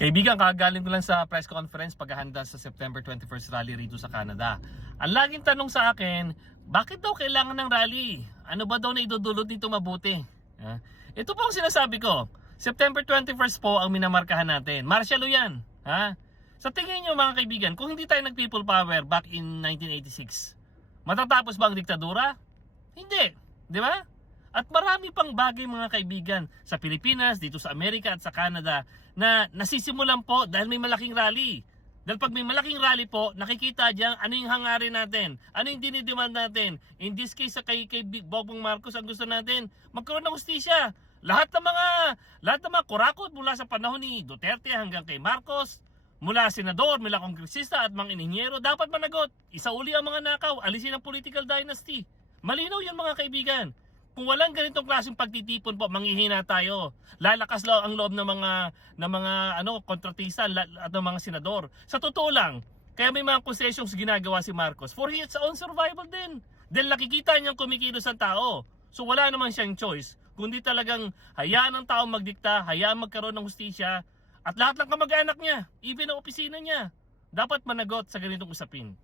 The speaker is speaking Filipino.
Kaibigan, kagaling ko lang sa press conference paghahanda sa September 21st rally rito sa Canada. Ang laging tanong sa akin, bakit daw kailangan ng rally? Ano ba daw na idudulot nito mabuti? Ito po ang sinasabi ko. September 21st po ang minamarkahan natin. Martial law yan. Sa tingin nyo mga kaibigan, kung hindi tayo nag-people power back in 1986, matatapos ba ang diktadura? Hindi. Di ba? At marami pang bagay mga kaibigan sa Pilipinas, dito sa Amerika at sa Canada na nasisimulan po dahil may malaking rally. Dahil pag may malaking rally po, nakikita diyan ano yung hangarin natin, ano yung dinidemand natin. In this case sa kay Bongbong Marcos, ang gusto natin, magkaroon ng hustisya. Lahat ng mga kurakot mula sa panahon ni Duterte hanggang kay Marcos, mula senador, mula kongresista at mga inhinyero, dapat managot. Isauli ang mga nakaw, alisin ang political dynasty. Malinaw yan mga kaibigan. Kung walang ganitong klaseng pagtitipon po, manghihina tayo. Lalakas lang ang loob ng mga kontratista at ng mga senador. Sa totoo lang, kaya may mga concessions ginagawa si Marcos for his own survival din. Dahil nakikita niyang kumikilos ang tao. So wala naman siyang choice, kundi talagang hayaan ang tao magdikta, hayaan magkaroon ng hustisya, at lahat ng kamag-anak niya, even ang opisina niya, dapat managot sa ganitong usapin.